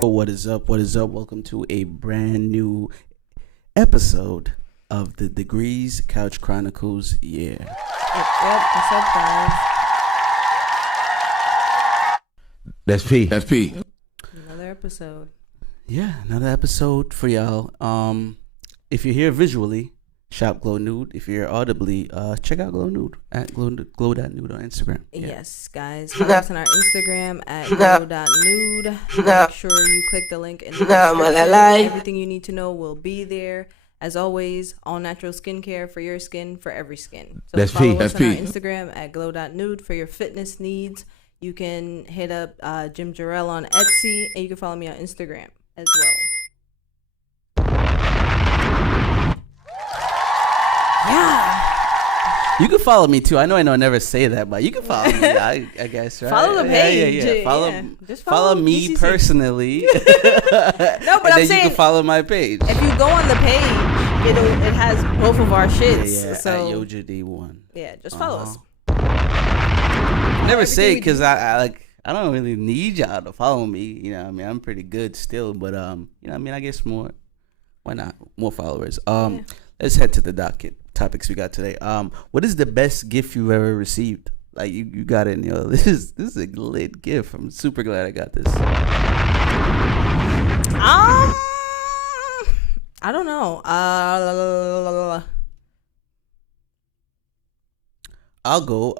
What is up? What is up? Welcome to a brand new episode of the Degrees Couch Chronicles. Yeah. Yep. What's up, guys? That's P. That's P. Another episode. Yeah, another episode for y'all. If you're here visually, shop Glow Nude. If you're audibly, check out Glow Nude at glow.nude on Instagram. Yeah. Yes, guys. Follow us on our Instagram at glow.nude. Make sure you click the link in the description. Everything you need to know will be there. As always, all natural skincare for your skin, for every skin. So That's follow P. us That's on our P. Instagram at glow.nude for your fitness needs. You can hit up Jim Jarrell on Etsy, and you can follow me on Instagram as well. Yeah. You can follow me too. I know I never say that, but you can follow me. I guess, right? Follow the page. Yeah. Follow, yeah. Just follow me DCC. Personally. No, but and I'm then saying you can follow my page. if you go on the page, it has both of our shits. Yeah, So at YojaD1. yeah, just follow us. Never say it because I don't really need y'all to follow me. You know what I mean? I'm pretty good still, but you know what I mean? I guess more. Why not? More followers. Yeah. Let's head to the topics we got today. What is the best gift you've ever received? Like you got it, this is a lit gift. I'm super glad I got this. I don't know. I'll go.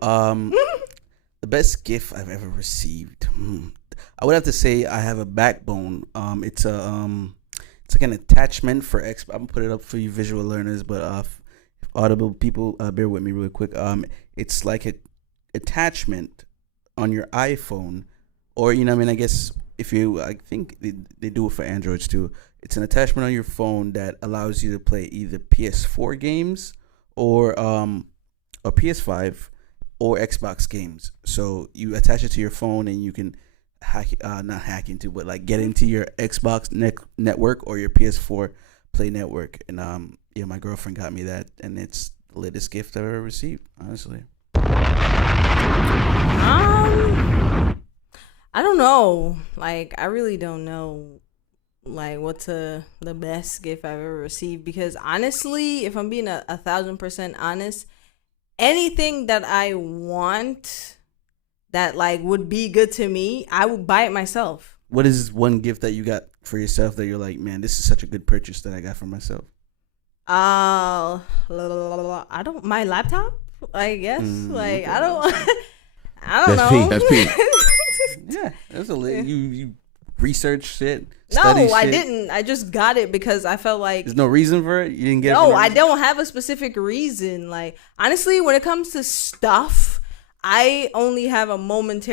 The best gift I've ever received. I would have to say I have a backbone. It's like an attachment for I'm gonna put it up for you visual learners, but if audible people, bear with me real quick. It's like a attachment on your iPhone, or you know what I mean. I guess I think they do it for Androids too. It's an attachment on your phone that allows you to play either PS4 games or PS5 or Xbox games. So you attach it to your phone and you can not hack into, but like get into your Xbox network or your PS4 Play network. And yeah, my girlfriend got me that, and it's the latest gift I've ever received, honestly. I don't know. Like, I really don't know. Like, what's the best gift I've ever received? Because honestly, if I'm being 1,000% honest, anything that I want that like would be good to me, I would buy it myself. What is one gift that you got for yourself that you're like, man, this is such a good purchase that I got for myself? I don't. My laptop, I guess. Like, okay. I don't know. That's P. Yeah, that's you research shit. No, shit. I didn't. I just got it because I felt like there's no reason for it. You didn't get it. No, I don't have a specific reason. Like, honestly, when it comes to stuff, I only have a moment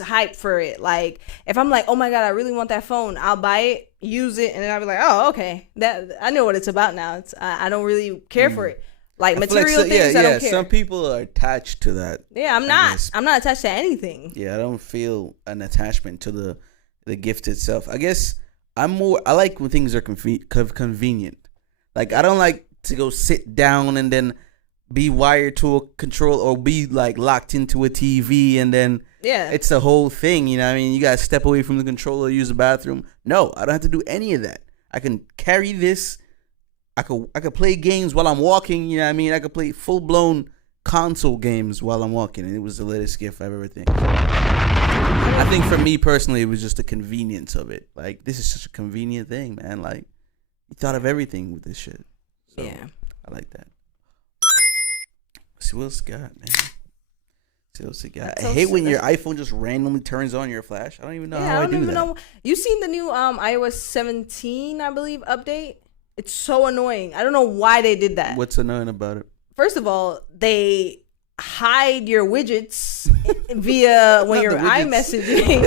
hype for it. Like, if I'm like, oh my god, I really want that phone, I'll buy it, use it, and then I'll be like, oh, okay, that I know what it's about now. I don't really care for it. Like material things, I don't care. Some people are attached to that. Yeah, I'm not. I'm not attached to anything. Yeah, I don't feel an attachment to the gift itself. I guess I like when things are convenient. Like, I don't like to go sit down and then be wired to a control or be like locked into a TV and then it's the whole thing. You know what I mean? You gotta step away from the controller, use the bathroom. No, I don't have to do any of that. I can carry this. I could play games while I'm walking. You know what I mean? I could play full blown console games while I'm walking, and it was the latest gift I've ever think. I think for me personally, it was just the convenience of it. Like, this is such a convenient thing, man. Like, you thought of everything with this shit. So, yeah, I like that. Let's see what else got, man. See what else got. I hate when your iPhone just randomly turns on your flash. I don't even know how I do that. I don't even know. You seen the new iOS 17, I believe, update? It's so annoying. I don't know why they did that. What's annoying about it? First of all, they hide your widgets via when you're iMessaging.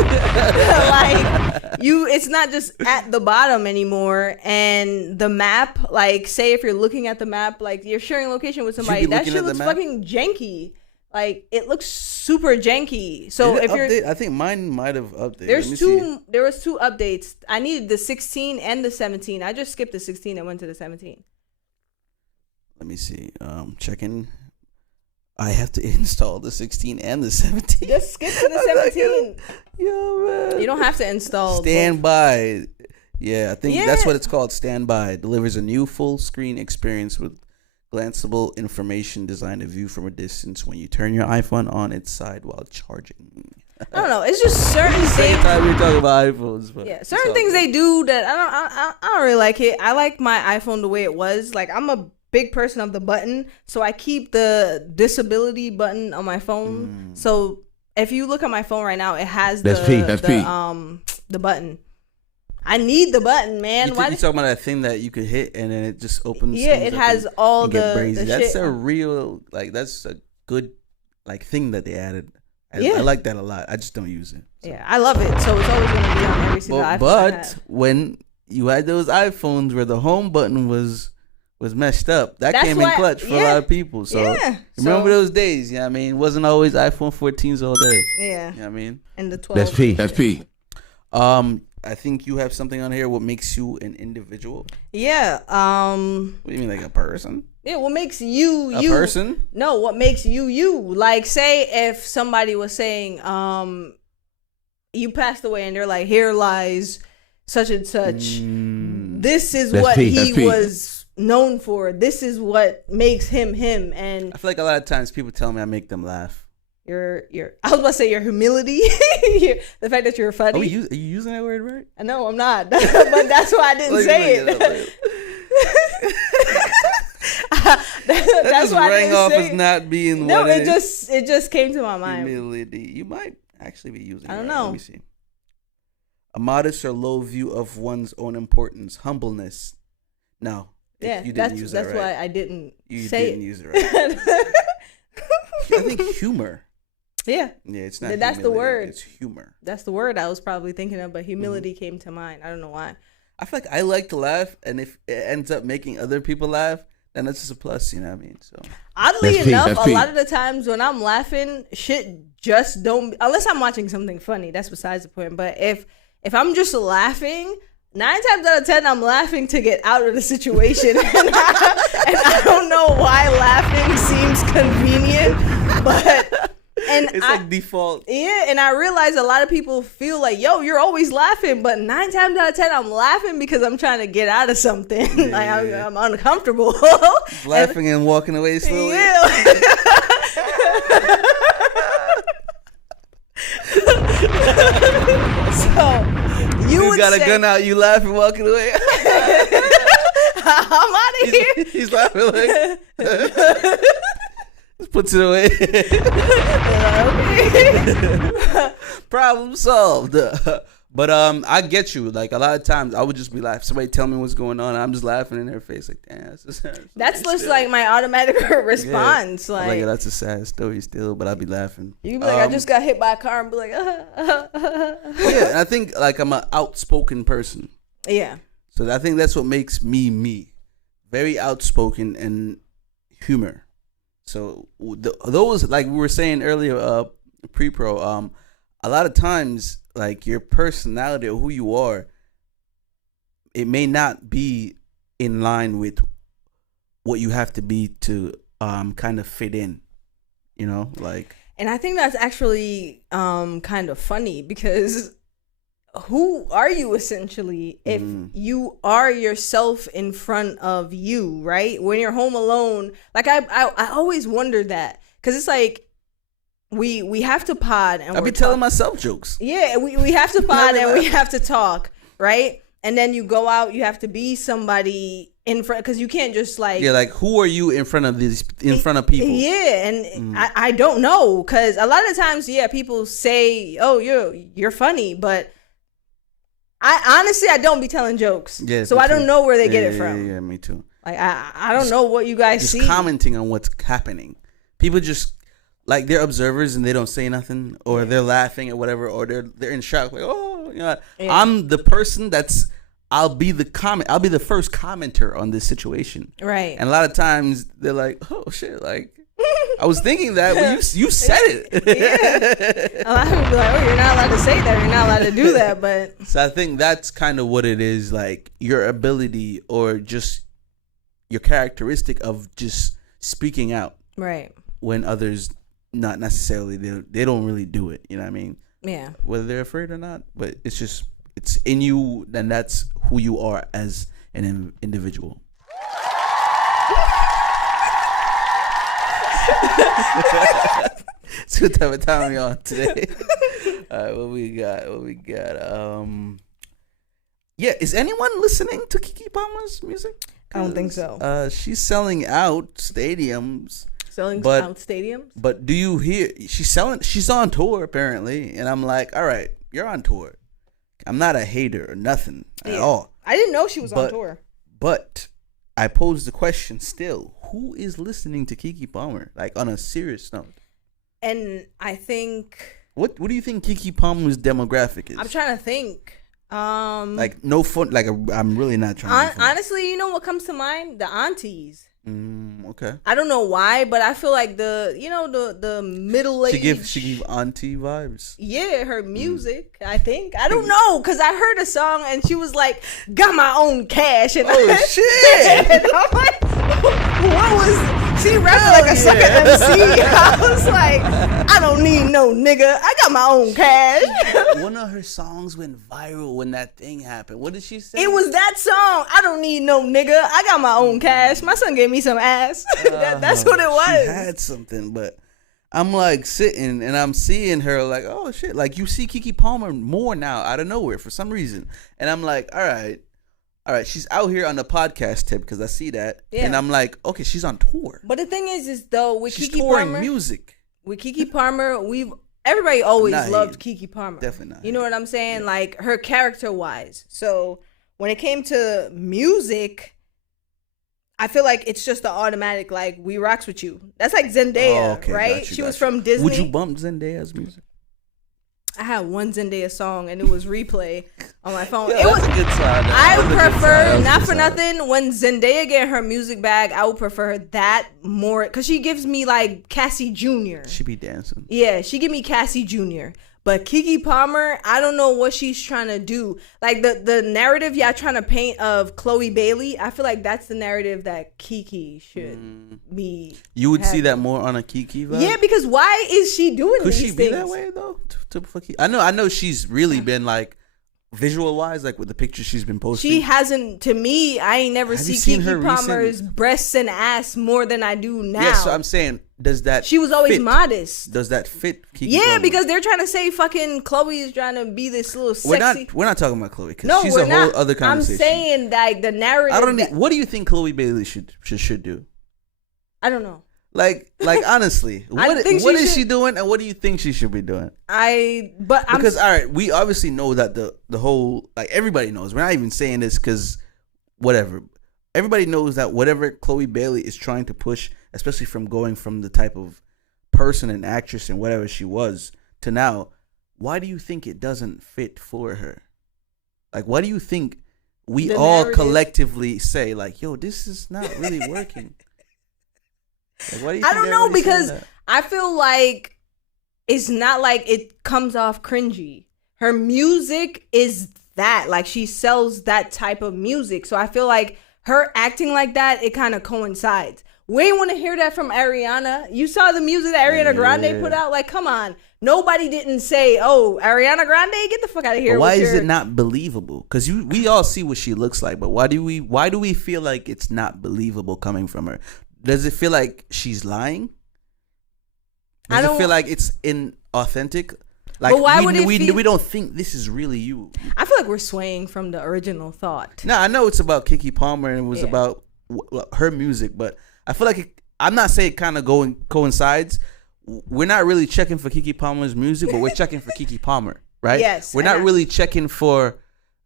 Like, it's not just at the bottom anymore. And the map, like, say if you're looking at the map, like you're sharing location with somebody, that shit looks fucking janky. like it looks super janky. So Did it if you're, update? I think mine might have updated. there's Let me two. see. There was 2 updates. I needed the 16 and the 17. I just skipped the 16 and went to the 17. Let me see. Checking. I have to install the 16 and the 17. Just skip to the 17. Yo, man. You don't have to install. Standby. Yeah, I think that's Yeah. what it's called. Standby. It delivers a new full screen experience with glanceable information designed to view from a distance when you turn your iPhone on its side while charging. I don't know. It's just certain Same things. time we're talking about iPhones, but Yeah, certain things they do that I don't really like it. I like my iPhone the way it was. Like I'm a big person of the button, so I keep the disability button on my phone. So if you look at my phone right now, it has That's the button. I need the button, man. You talking about that thing that you could hit and then it just opens? Yeah, things it up has and all you get the brazy. the That's shit. a real that's a good thing that they added. I Yeah. like that a lot. I just don't use it. So. Yeah, I love it. So it's always gonna be on every single iPhone. I But have. when you had those iPhones where the home button was messed up, that That's came in why- clutch for a yeah. lot of people. So Yeah. remember So- those days? Yeah, I mean, it wasn't always iPhone 14s all day. Yeah, You know what I mean? and the 12. That's P. I think you have something on here. What makes you an individual? Yeah. What do you mean, like a person? Yeah. What makes you A you? person? No, what makes you you? Like, say if somebody was saying, you passed away, and they're like, here lies such and such. This is That's what P. he That's P. was known for. This is what makes him him. And I feel like a lot of times people tell me I make them laugh. your I was about to say your humility, the fact that you're funny. Are you using that word right? No, I'm not. But that's why I didn't say it. That That's just why I rang didn't off say as it. not being No, what it is. just came to my mind. Humility. You might actually be using it. I don't right. know. Let me see. A modest or low view of one's own importance. Humbleness. No. Yeah, you didn't use that that's right. why I didn't You say didn't it. use it right. I think humor. Yeah, Yeah, it's not. That's the humility, word. It's humor. that's the word I was probably thinking of, but humility came to mind. I don't know why. I feel like I like to laugh, and if it ends up making other people laugh, then that's just a plus. You know what I mean? So Oddly That's P, enough, that's a P. lot of the times when I'm laughing, shit just don't. Unless I'm watching something funny, that's besides the point. But if I'm just laughing, 9 times out of 10, I'm laughing to get out of the situation, and I don't know why laughing seems convenient, but it's like default. Yeah, and I realize a lot of people feel like, yo, you're always laughing, but 9 times out of 10, I'm laughing because I'm trying to get out of something. Like I'm uncomfortable. Laughing and walking away slowly. Yeah. So you would got say, a gun out, you laughing, walking away. I'm out of here. He's laughing like just puts it away. Problem solved. But I get you. Like a lot of times, I would just be laughing. Somebody tell me what's going on, and I'm just laughing in their face, like, damn, That's just like my automatic response. Yeah. Like, I'm like, that's a sad story still, but I'll be laughing. you can be like, I just got hit by a car, and be like, Yeah, and I think like I'm an outspoken person. yeah. So I think that's what makes me me. Very outspoken and humor. So those, like we were saying earlier, pre-pro, a lot of times, like your personality or who you are, it may not be in line with what you have to be to kind of fit in, you know, like. And I think that's actually kind of funny because who are you essentially if you are yourself in front of you, right? When you're home alone, like I always wonder that because it's like we have to pod and I'll be telling myself jokes. Yeah, we have to pod and we have to talk, right? And then you go out, you have to be somebody in front because you can't just like who are you in front of people? Yeah, and I don't know because a lot of times, people say, "Oh, you're funny," but I don't be telling jokes. Yeah, so I don't know where they get it from. Yeah, me too. Like I don't know what you guys Just see. commenting on what's happening. People just like they're observers and they don't say nothing, or they're laughing or whatever, or they're in shock. Like, oh, you know, I'm the person I'll be the first commenter on this situation. Right. And a lot of times they're like, oh shit, like I was thinking that, but you said it. Yeah. A lot of people be like, oh, you're not allowed to say that. You're not allowed to do that. But so I think that's kind of what it is, like your ability or just your characteristic of just speaking out. right. When others not necessarily, they don't really do it. You know what I mean? Yeah. Whether they're afraid or not, but it's in you, and that's who you are as an individual. It's a good type of time we on today. All right, what we got? Yeah, is anyone listening to Keke Palmer's music? I don't think so. She's selling out stadiums. Selling out stadiums? But do you hear she's on tour apparently, and I'm like, all right, you're on tour. I'm not a hater or nothing at all. I didn't know she was on tour. But I pose the question still, who is listening to Keke Palmer? Like on a serious note. And I think What do you think Keke Palmer's demographic is? I'm trying to think. Like no fun. Like I'm really not trying. To honestly, you know what comes to mind? The aunties. Okay. I don't know why, but I feel like the middle age. She give auntie vibes. Yeah, her music. I think I don't know because I heard a song and she was like, "Got my own cash." And shit! And I'm like, what was? She rapping like a sucker MC. I was like, I don't need no nigga. I got my own cash. One of her songs went viral when that thing happened. What did she say? It was that song. I don't need no nigga. I got my own cash. My son gave me some ass. That's what it was. She had something, but I'm like sitting and I'm seeing her like, oh shit. Like you see Keke Palmer more now out of nowhere for some reason. And I'm like, all right, she's out here on the podcast tip because I see that. Yeah. And I'm like, okay, she's on tour. But the thing is though, with she's Keke touring Palmer, music. With Keke Palmer, everybody always loved Keke Palmer. Definitely not. You know what I'm saying? Yeah. Like her character wise. So when it came to music, I feel like it's just the automatic, like, we rocks with you. That's like Zendaya, right? She was from Disney. Would you bump Zendaya's music? I had one Zendaya song and it was Replay on my phone. Yeah, it was a good song. I would prefer, not for nothing, when Zendaya get her music bag, I would prefer that more because she gives me like Cassie Jr. She be dancing. Yeah, she give me Cassie Jr. But Keke Palmer, I don't know what she's trying to do. Like the narrative y'all trying to paint of Chloe Bailey, I feel like that's the narrative that Keke should be. You would see that more on a Keke vibe? Yeah, because why is she doing these things? Could she be that way though? I know she's really been like visual wise, like with the pictures she's been posting. She hasn't. To me, I ain't never seen Keke Palmer's breasts and ass more than I do now. Yeah, so I'm saying, does that? She was always modest. Does that fit Keke Palmer? Because they're trying to say fucking Chloe is trying to be this little sexy. We're not talking about Chloe because she's a whole other conversation. I'm saying like the narrative. I don't. What do you think Chloe Bailey should do? I don't know. Like honestly, what is she doing, and what do you think she should be doing? Because all right, we obviously know that the whole, like, everybody knows. We're not even saying this because whatever. Everybody knows that whatever Chloe Bailey is trying to push, especially from going from the type of person and actress and whatever she was to now, why do you think it doesn't fit for her? Like, why do you think we all collectively say like, yo, this is not really working? Like, why do you think I don't know, because I feel like it's not like it comes off cringy. Her music is that, like, she sells that type of music. So I feel like her acting like that, it kind of coincides. We ain't want to hear that from Ariana. You saw the music that Ariana Grande put out. Like, come on. Nobody didn't say, oh, Ariana Grande, get the fuck out of here. But why is it not believable? Because we all see what she looks like. But why do we feel like it's not believable coming from her? Does it feel like she's lying? Does it feel like it's inauthentic? Like, but why we don't think this is really you. I feel like we're swaying from the original thought. No, I know it's about Keke Palmer and it was about her music, but I feel like I'm not saying it kind of coincides. We're not really checking for Keke Palmer's music, but we're checking for Keke Palmer, right? Yes. We're not really checking for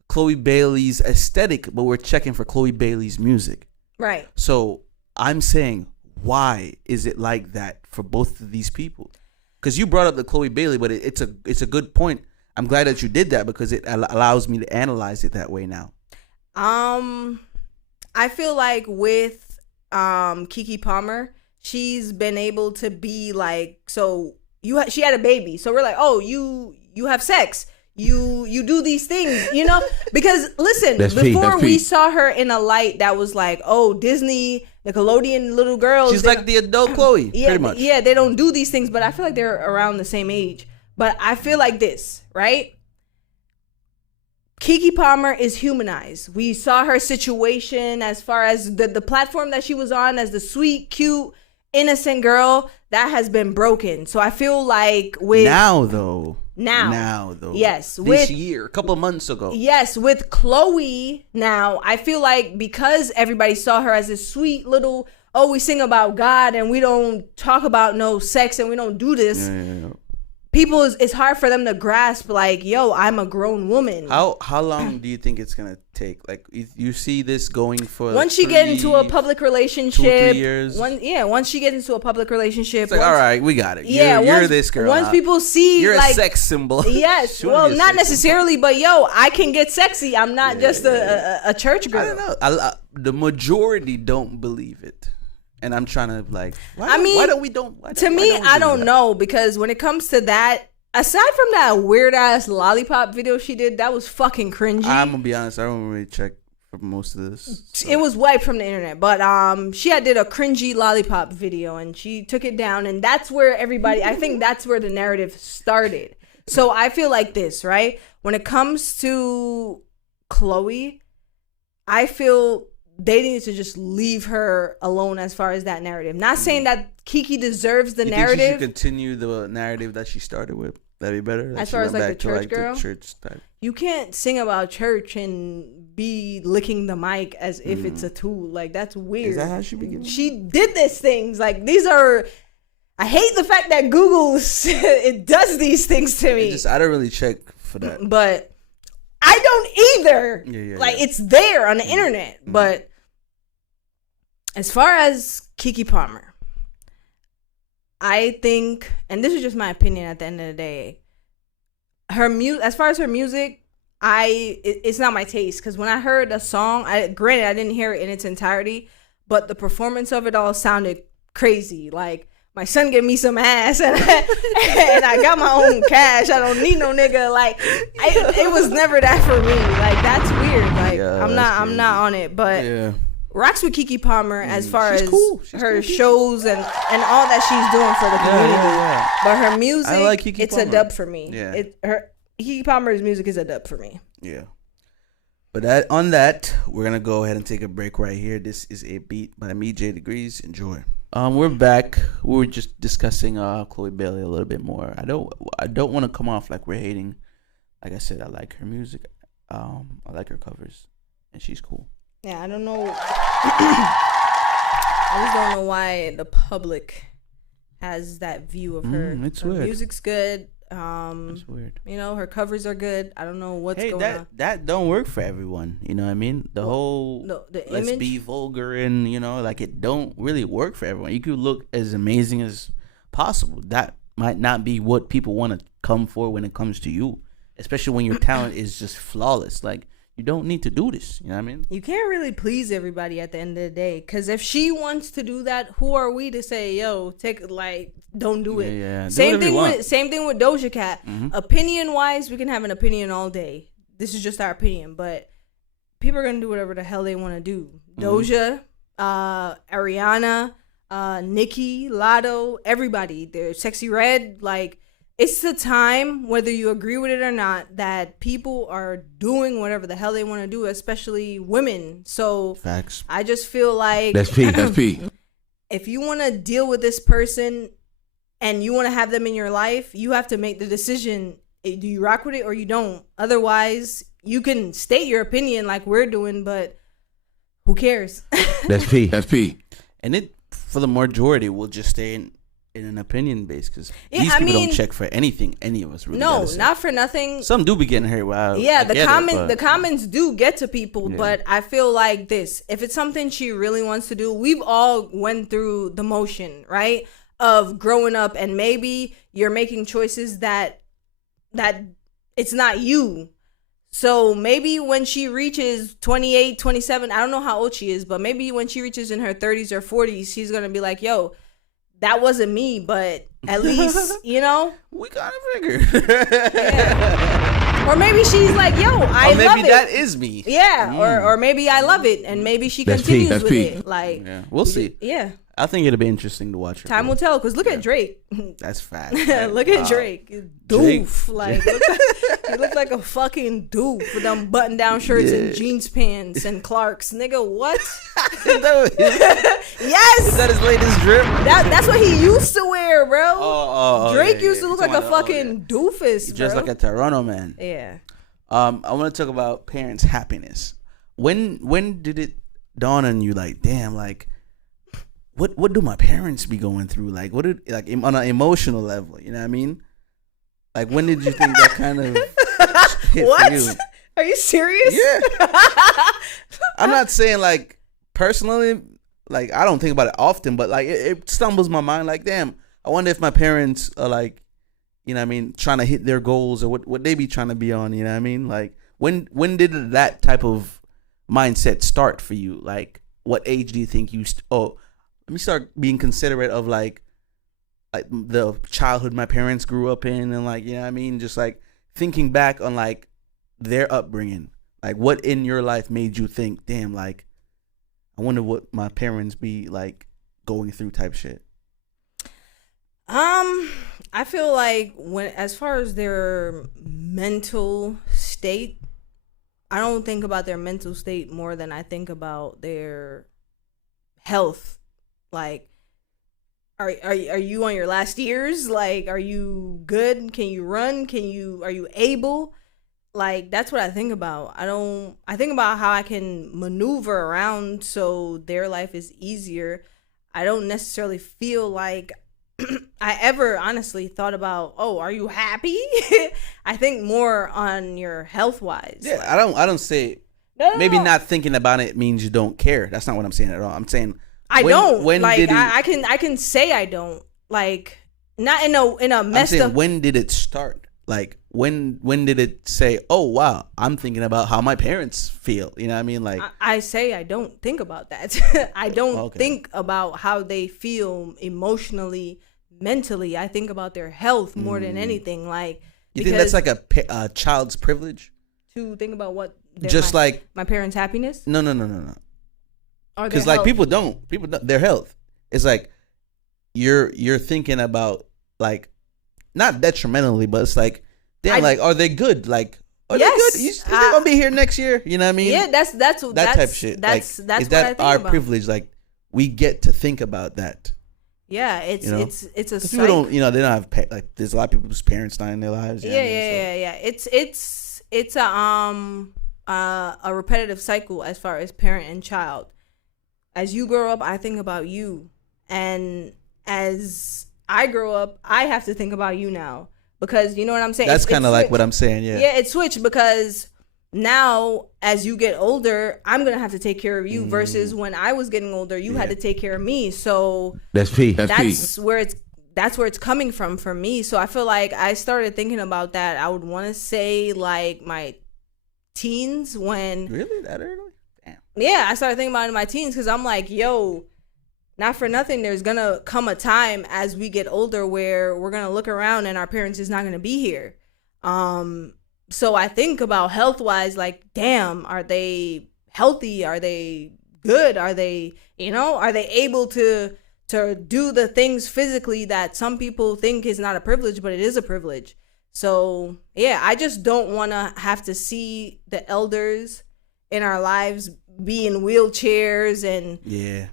Chloe Bailey's aesthetic, but we're checking for Chloe Bailey's music. Right. So I'm saying, why is it like that for both of these people? Because you brought up the Chloe Bailey, but it's a good point. I'm glad that you did that because it allows me to analyze it that way now. I feel like with Keke Palmer, she's been able to be like, so she had a baby, so we're like, oh, you have sex, you do these things, you know, because listen, before we saw her in a light that was like, oh, Disney, Nickelodeon little girls, she's like the adult Chloe, yeah, pretty much. Yeah, they don't do these things, but I feel like they're around the same age. But I feel like this, right? Keke Palmer is humanized. We saw her situation as far as the platform that she was on as the sweet, cute, innocent girl that has been broken. So I feel like with now though, yes, this year, a couple of months ago, yes, with Chloe now, I feel like because everybody saw her as this sweet little, oh, we sing about God and we don't talk about no sex and we don't do this. Yeah. People, it's hard for them to grasp, like, yo, I'm a grown woman. How long do you think it's gonna take? Like, you see this going for once she get into a public relationship, 2-3 years. Once she get into a public relationship, it's like, all right, we got it. Yeah, you're this girl. Once people see, you're like, a sex symbol. Yes, well, not necessarily, but yo, I can get sexy. I'm not just a church girl. I don't know. The majority don't believe it. And I'm trying to like, I don't know, because when it comes to that, aside from that weird ass lollipop video she did, that was fucking cringy. I'm gonna be honest, I don't really check for most of this. So. It was wiped from the internet, but she did a cringy lollipop video and she took it down, and that's where I think that's where the narrative started. So I feel like this, right? When it comes to Chloe, I feel they need to just leave her alone as far as that narrative. Not saying that Keke deserves the narrative. Think she should continue the narrative that she started with? That'd be better. As far as like the church girl? The church type. You can't sing about church and be licking the mic as if it's a tool. Like, that's weird. Is that how she began? She did these things. Like, these are... I hate the fact that Google it does these things to me. I don't really check for that. But I don't either. It's there on the internet. But as far as Keke Palmer, I think, and this is just my opinion at the end of the day, as far as her music, it's not my taste. Because when I heard a song, granted I didn't hear it in its entirety, but the performance of it all sounded crazy. Like, my son gave me some ass and I got my own cash. I don't need no nigga. Like, it was never that for me. Like, that's weird. Like, I'm not on it. But yeah. Rocks with Keke Palmer as far as her shows and all that she's doing for the community. Yeah. But her music, I like Keke it's Palmer. a dub for me. Yeah. Keke Palmer's music is a dub for me. Yeah. But on that, we're going to go ahead and take a break right here. This is a beat by me, J Degrees. Enjoy. We're back. We were just discussing Chloe Bailey a little bit more. I don't want to come off like we're hating. Like I said, I like her music. I like her covers, and she's cool. Yeah, I don't know. I just don't know why the public has that view of her. It's her weird. Music's good. It's weird. You know, her covers are good. I don't know what's going on. That don't work for everyone. You know what I mean? The whole let's image? be vulgar and, you know, like, it don't really work for everyone. You could look as amazing as possible. That might not be what people want to come for when it comes to you, especially when your talent is just flawless. Like, you don't need to do this. You know what I mean? You can't really please everybody at the end of the day. Because if she wants to do that, who are we to say, yo, don't do it? Yeah. Same thing with Doja Cat. Mm-hmm. Opinion wise, we can have an opinion all day. This is just our opinion. But people are gonna do whatever the hell they want to do. Doja, Ariana, Nicki, Lotto, everybody. They're Sexy Red. Like, it's the time, whether you agree with it or not, that people are doing whatever the hell they want to do, especially women. So facts. I just feel like that's P. If you want to deal with this person and you want to have them in your life, you have to make the decision. Do you rock with it or you don't? Otherwise, you can state your opinion like we're doing, but who cares? That's P. And it, for the majority, will just stay in an opinion base, because these people don't check for anything any of us really. No, not for nothing. Some do be getting hurt. Wow. Yeah, the comments do get to people, but I feel like this. If it's something she really wants to do, we've all went through the motion, right? Of growing up, and maybe you're making choices that it's not you. So maybe when she reaches 28, 27, I don't know how old she is, but maybe when she reaches in her 30s or 40s, she's going to be like, yo, that wasn't me, but at least, you know. We kind of figured. Yeah. Or maybe she's like, yo, I love it. Maybe that is me. Yeah, or maybe I love it, and maybe she continues with it. Like, yeah, we'll see. Yeah. I think it'll be interesting to watch her. Time will tell, because look at Drake. That's fact. Look at Drake. Doof. Like, he looked like a fucking doof with them button-down shirts and jeans pants and Clarks. Nigga, what? Yes! Is that his latest drip? That's what he used to wear, bro. Drake used to look like a fucking doofus, He dressed like a Toronto man. Yeah. I want to talk about parents' happiness. When did it dawn on you, like, damn, like, what do my parents be going through? Like, what did, like, on an emotional level, you know what I mean? Like, when did you think that kind of hit What? for you? Are you serious? Yeah. I'm not saying, like, personally, like, I don't think about it often, but, like, it stumbles my mind, like, damn, I wonder if my parents are, like, you know what I mean, trying to hit their goals, or what they be trying to be on, you know what I mean? Like, when did that type of mindset start for you? Like, what age do you think you let me start being considerate of like the childhood my parents grew up in, and, like, you know what I mean, just like thinking back on like their upbringing. Like, what in your life made you think, damn, like, I wonder what my parents be like going through type shit? I feel like as far as their mental state, I don't think about their mental state more than I think about their health. Like, are you on your last years? Like, are you good? Can you run? Are you able? Like, that's what I think about. I think about how I can maneuver around so their life is easier. I don't necessarily feel like I ever honestly thought about, oh, are you happy? I think more on your health wise. Yeah, like, I don't say no. Maybe not thinking about it means you don't care. That's not what I'm saying at all. I'm saying I don't. When like, did it, I can say I don't. Like, not in a messed up. When did it start? Like, when did it say, oh wow, I'm thinking about how my parents feel? You know what I mean? Like, I say I don't think about that. I don't think about how they feel emotionally, mentally. I think about their health more than anything. Like, you think that's like a child's privilege to think about what just like my parents' happiness? No. Because like people don't their health. It's like you're thinking about, like, not detrimentally, but it's like, damn, like, are they good? Like, are they good? Is they gonna be here next year? You know what I mean? Yeah, that's that type of shit. That's is what I that think our about. privilege? Like, we get to think about that. Yeah, it's a people don't, they don't have like, there's a lot of people whose parents die in their lives. Yeah. It's a repetitive cycle as far as parent and child. As you grow up, I think about you, and as I grow up, I have to think about you now, because you know what I'm saying. That's kind of like what I'm saying. Yeah, it switched, because now as you get older, I'm gonna have to take care of you versus when I was getting older, you had to take care of me. So that's where it's coming from for me. So I feel like I started thinking about that. I would want to say like my teens, when really that early. Yeah, I started thinking about it in my teens, because I'm like, yo, not for nothing, there's gonna come a time as we get older where we're gonna look around and our parents is not gonna be here. So I think about health wise, like, damn, are they healthy? Are they good? Are they, are they able to do the things physically that some people think is not a privilege, but it is a privilege. So yeah, I just don't want to have to see the elders in our lives be in wheelchairs and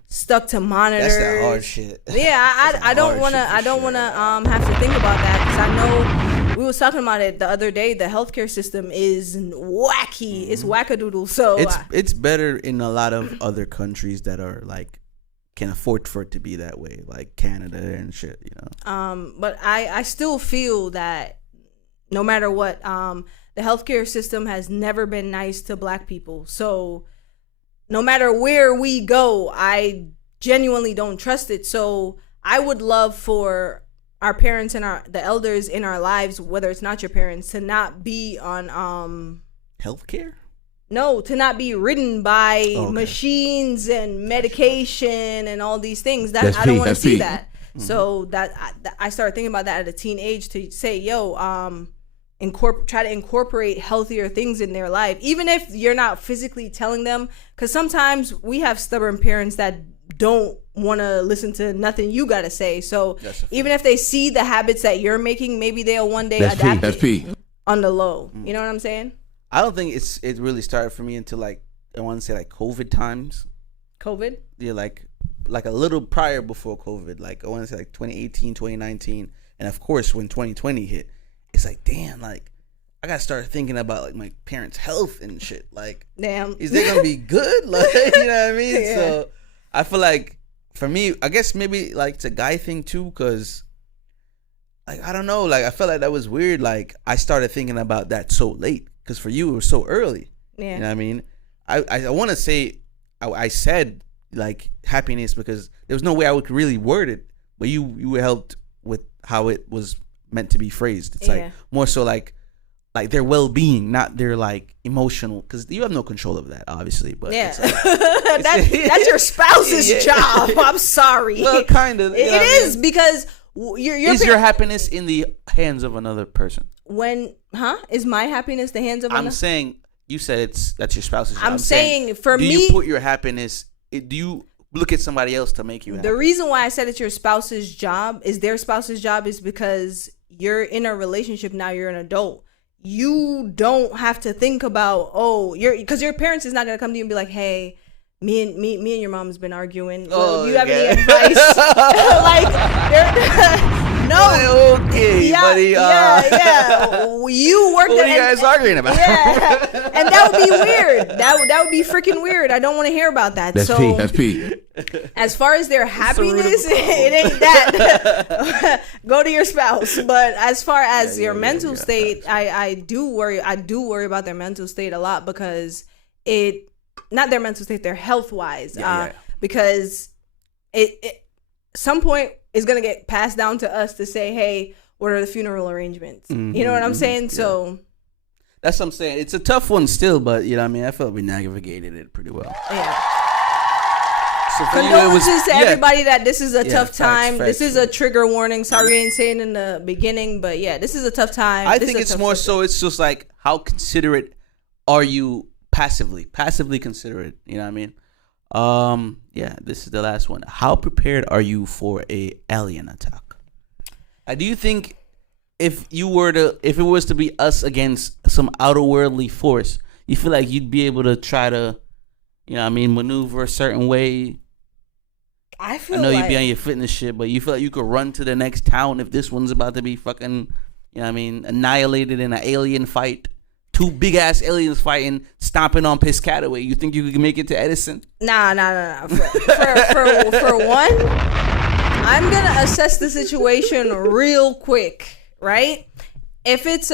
stuck to monitors. That's the hard shit. Yeah, I don't want to have to think about that, because I know we was talking about it the other day. The healthcare system is wacky. It's wackadoodle. So it's better in a lot of other countries that are like can afford for it to be that way, like Canada and shit. But I still feel that no matter what, the healthcare system has never been nice to Black people. So no matter where we go, I genuinely don't trust it. So I would love for our parents and the elders in our lives, whether it's not your parents, to not be on healthcare. No, to not be ridden by machines and medication and all these things. I don't want to see that. So that I started thinking about that at a teen age to say, yo, try to incorporate healthier things in their life, even if you're not physically telling them, because sometimes we have stubborn parents that don't want to listen to nothing you gotta say. So even if they see the habits that you're making, maybe they'll one day adapt it on the low. You know what I'm saying? I don't think it really started for me until like, I want to say like COVID times. COVID? Yeah, like a little prior before COVID. Like I want to say like 2018, 2019. And of course when 2020 hit, it's like, damn, like I gotta start thinking about like my parents' health and shit. Like, damn, is they gonna be good? Like, you know what I mean? Yeah. So I feel like for me, I guess maybe like it's a guy thing too, because like I don't know, like I felt like that was weird. Like I started thinking about that so late, because for you it was so early. Yeah, you know what I mean? I want to say I said like happiness because there was no way I would really word it, but you helped with how it was meant to be phrased. It's like more so like their well-being, not their like emotional, because you have no control over that, obviously. But it's like, that's your spouse's job. I'm sorry. Well, kind of. It is, because your happiness in the hands of another person? Is my happiness the hands of another? I'm saying, you said that's your spouse's job. I'm saying for me, do you put your happiness? Do you look at somebody else to make you happy? The reason why I said it's your spouse's job is their spouse's job is because you're in a relationship now. You're an adult. You don't have to think about because your parents is not gonna come to you and be like, hey, me and your mom's been arguing. Do you have any advice? No. Okay, buddy. You work. What are you guys arguing about? Yeah, and that would be weird. That would be freaking weird. I don't want to hear about that. That's P. As far as their happiness, it ain't that. Go to your spouse. But as far as your mental state, I do worry. I do worry about their mental state a lot, because not their mental state, their health wise. Because it some point is gonna get passed down to us to say, hey, what are the funeral arrangements? You know what I'm saying? Yeah. So that's what I'm saying. It's a tough one still, but you know what I mean, I felt we navigated it pretty well. Yeah. So condolences to everybody that this is a tough time. This is a trigger warning. Sorry I ain't saying in the beginning, but yeah, this is a tough time. I think it's more so it's just like, how considerate are you passively considerate? You know what I mean? This is the last one. How prepared are you for a alien attack? Do you think if it was to be us against some outer worldly force, you feel like you'd be able to try to, you know what I mean, maneuver a certain way? I know you'd be on your fitness shit, but you feel like you could run to the next town if this one's about to be fucking, you know what I mean, annihilated in an alien fight. Two big ass aliens fighting, stomping on Piscataway. You think you could make it to Edison? Nah. For one, I'm gonna assess the situation real quick, right? If it's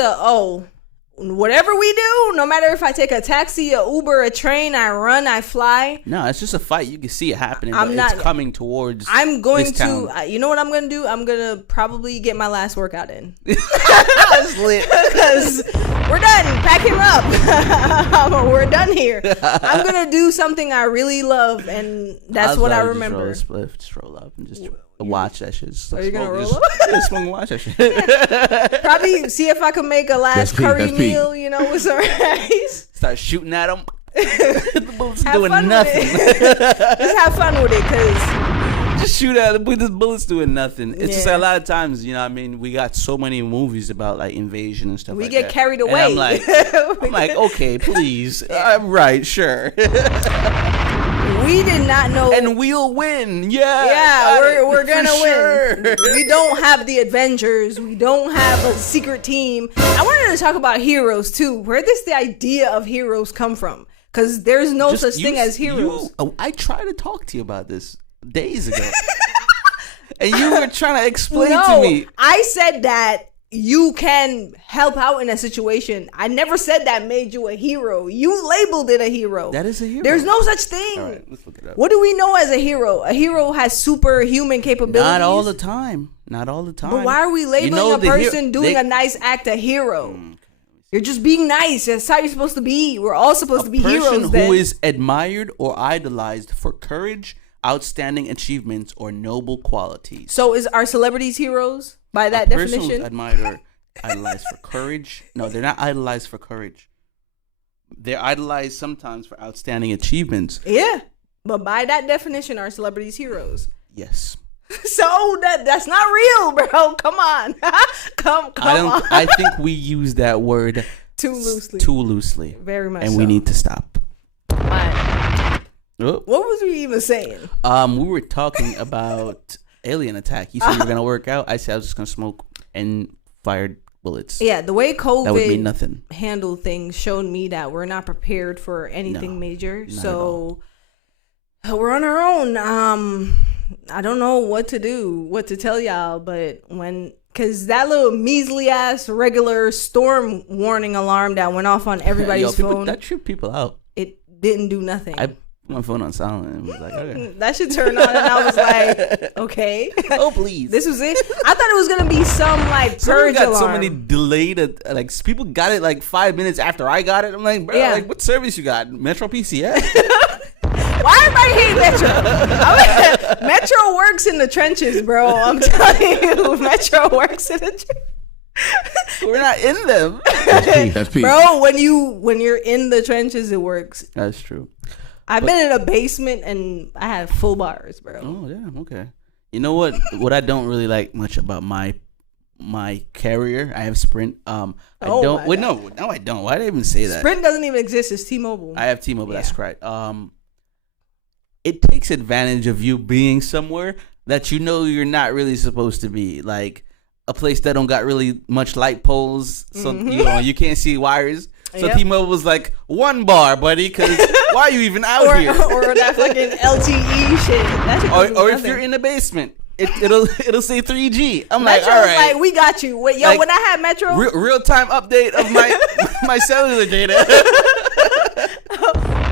whatever we do, no matter if I take a taxi, a Uber, a train, I run, I fly. No, it's just a fight. You can see it happening. It's coming towards. I'm going to. You know what I'm going to do? I'm going to probably get my last workout in. That's lit. Because we're done. Pack him up. We're done here. I'm going to do something I really love, and that's what I remember. Just roll up and just watch that shit. Are you going to roll up? Just watch that shit. Probably see if I can make a last curry meal, you know, with some rice. Start shooting at them. The bullets doing nothing. Just have fun with it, because just shoot at them with the bullets doing nothing. It's just a lot of times, you know what I mean, we got so many movies about like invasion and stuff. We get carried away. And I'm like, okay, please. I'm right, sure. We did not know, and we'll win. Yeah, we're gonna win. We don't have the Avengers. We don't have a secret team. I wanted to talk about heroes too. Where does the idea of heroes come from? Because there's no such thing as heroes. I tried to talk to you about this days ago, and you were trying to explain to me. I said that you can help out in a situation. I never said that made you a hero. You labeled it a hero. That is a hero. There's no such thing. All right, let's look it up. What do we know as a hero? A hero has superhuman capabilities. Not all the time. But why are we labeling a person doing a nice act a hero? You're just being nice. That's how you're supposed to be. We're all supposed to be heroes. A person who is admired or idolized for courage, outstanding achievements or noble qualities. So are celebrities heroes by that person definition? who's admired or idolized for courage. No, they're not idolized for courage. They're idolized sometimes for outstanding achievements. Yeah, but by that definition, are celebrities heroes? Yes. So that's not real, bro. Come on, come on. I think we use that word too loosely. Too loosely. Very much. And so. we need to stop. Fine. Oh. What was we even saying? We were talking about alien attack. You said you were gonna work out. I said I was just gonna smoke and fired bullets. Yeah, the way that would mean COVID nothing. handled things showed me that we're not prepared for anything major. So we're on our own. I don't know what to do, what to tell y'all, but because that little measly ass regular storm warning alarm that went off on everybody's phone, that tripped people out. It didn't do nothing. I put my phone on silent and was like, okay. That should turn on, and I was like, okay. Oh, please. This was it. I thought it was gonna be some like purge got alarm. so many delayed, like people got it like 5 minutes after I got it. I'm like, bro, like what service you got? Metro PCS? Why everybody hate Metro? Metro works in the trenches, bro. I'm telling you, Metro works in the trenches. We're not in them. That's P. Bro, when you're in the trenches, it works. That's true. I've been in a basement and I had full bars, bro. Oh yeah, okay. You know what? What I don't really like much about my carrier, I have Sprint. I don't. Wait, no, I don't. Why did I even say that? Sprint doesn't even exist. It's T-Mobile. I have T-Mobile. That's correct. It takes advantage of you being somewhere that you know you're not really supposed to be, like a place that don't got really much light poles, so you can't see wires. So T-Mobile was like 1 bar, buddy, because why are you even out here? Or that fucking LTE shit. That or if you're in the basement, it'll say 3G. I'm Metro's like, all right, like, we got you. Wait, yo, like, when I had Metro, real time update of my cellular data.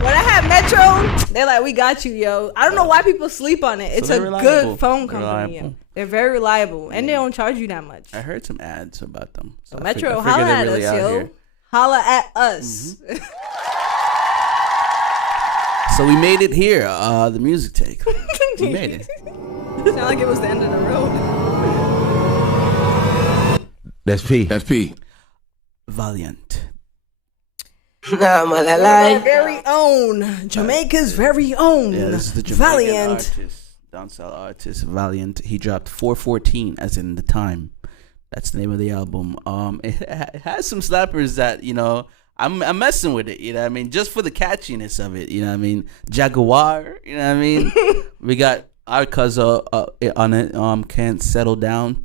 when I had Metro, they're like, we got you, yo. I don't know why people sleep on it. It's a good phone company. Yeah. They're very reliable, and they don't charge you that much. I heard some ads about them. So Metro, holla at us, yo. Here. Holla at us. Mm-hmm. So we made it here. The music take. We made it. Sound like it was the end of the road. That's P. That's P. Valiant. Our very own, Jamaica's very own, yeah, this is the Jamaican Valiant artist, dancehall artist Valiant. He dropped 414, as in the time. That's the name of the album. It has some slappers that I'm messing with it. You know what I mean? Just for the catchiness of it. You know what I mean? Jaguar. You know what I mean? We got our cousin on it. Can't Settle Down,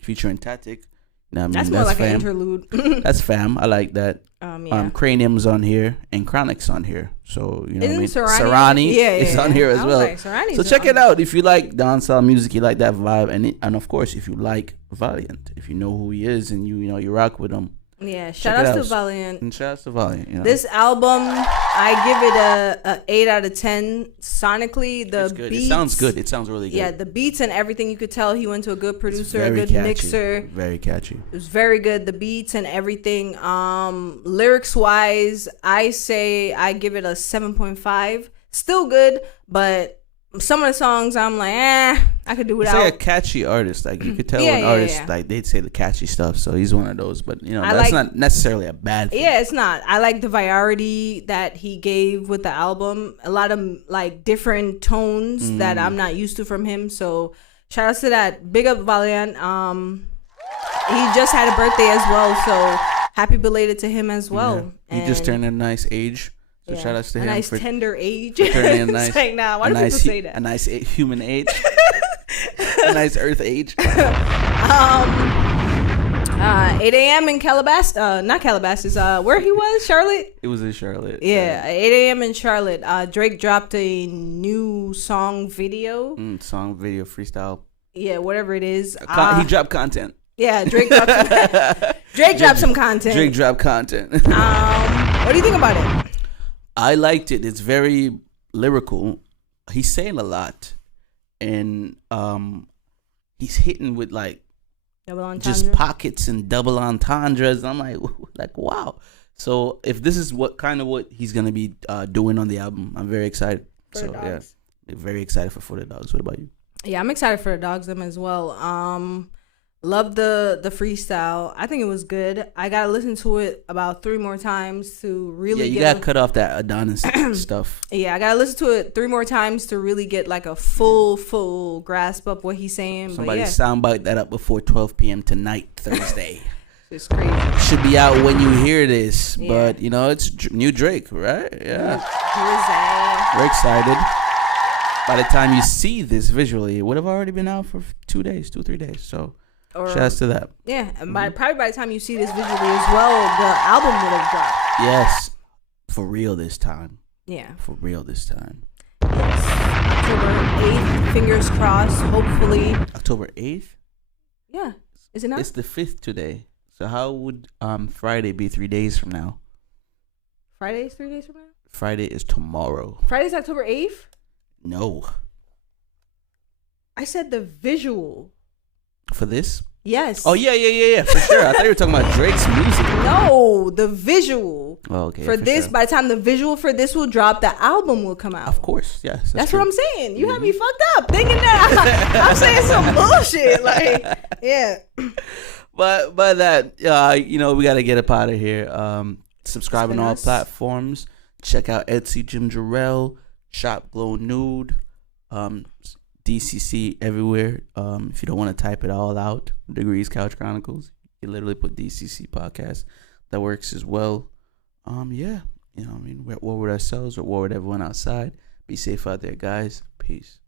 featuring Tactic. You know what I mean? That's more like Fam. an interlude. That's Fam. I like that. Cranium's on here and Chronic's on here. So you know what I mean? Serrani is on here as well. Like, so check it out if you like dancehall music, you like that vibe, and of course if you like Valiant, if you know who he is and you rock with him. Yeah, shout out to Valiant. And shout out to Valiant. This album, I give it a 8 out of 10. Sonically, the beats, it sounds good. It sounds really good. Yeah, the beats and everything, you could tell he went to a good producer, a good catchy. mixer. Very catchy. It was very good. The beats and everything. Lyrics wise, I say I give it a 7.5. Still good, but some of the songs I'm like, I could do without. He's like a catchy artist. Like you could tell an artist like they'd say the catchy stuff. So he's one of those. But that's not necessarily a bad thing. Yeah, it's not. I like the variety that he gave with the album. A lot of like different tones that I'm not used to from him. So shout out to that. Big up Valiant. He just had a birthday as well. So happy belated to him as well. Yeah. He just turned a nice age. So shout out to him. A nice tender age. Turning a nice, like, nah, why do people say that? A nice human age. A nice earth age. 8 a.m. in Calabasas. Not Calabasas. Where he was? Charlotte? It was in Charlotte. Yeah, 8 a.m. in Charlotte. Drake dropped a new song video. Song video freestyle. Yeah, whatever it is. He dropped content. Yeah, Drake dropped some content. Drake dropped content. What do you think about it? I liked it. It's very lyrical. He's saying a lot, and he's hitting with like just pockets and double entendres. I'm like, wow. So if this is what he's gonna be doing on the album, I'm very excited. Very excited for the Dogs. What about you? Yeah, I'm excited for the Dogs them as well. Love the freestyle. I think it was good. I gotta listen to it about 3 more times to really. Yeah, you gotta cut off that Adonis stuff. Yeah, I gotta listen to it 3 more times to really get like a full grasp of what he's saying. Somebody but yeah. soundbite that up before 12 p.m. tonight, Thursday. It's crazy. Should be out when you hear this, Yeah. but it's new Drake, right? Yeah, Here's that. we're excited. By the time you see this visually, it would have already been out for 3 days. So. Shouts to that. Yeah, and probably by the time you see this visually as well, the album would have dropped. Yes, for real this time. Yeah. For real this time. Yes. October 8th, fingers crossed, hopefully. October 8th? Yeah. Is it not? It's the 5th today. So how would Friday be 3 days from now? Friday is 3 days from now? Friday is tomorrow. Friday's October 8th? No. I said the visual. For this? Yes. Oh, yeah, for sure. I thought you were talking about Drake's music. No, the visual. Oh, okay. For this, sure. by the time the visual for this will drop, the album will come out. Of course, yes. That's true. what I'm saying. You had me fucked up thinking that I'm saying some bullshit. Like, yeah. But that, we got to get up out of here. Subscribe on all platforms. Check out Etsy Jim Jarrell, Shop Glow Nude, DCC everywhere. If you don't want to type it all out, Degrees Couch Chronicles, you literally put DCC podcast. That works as well. Yeah, we're at war with ourselves or war with everyone outside. Be safe out there, guys. Peace.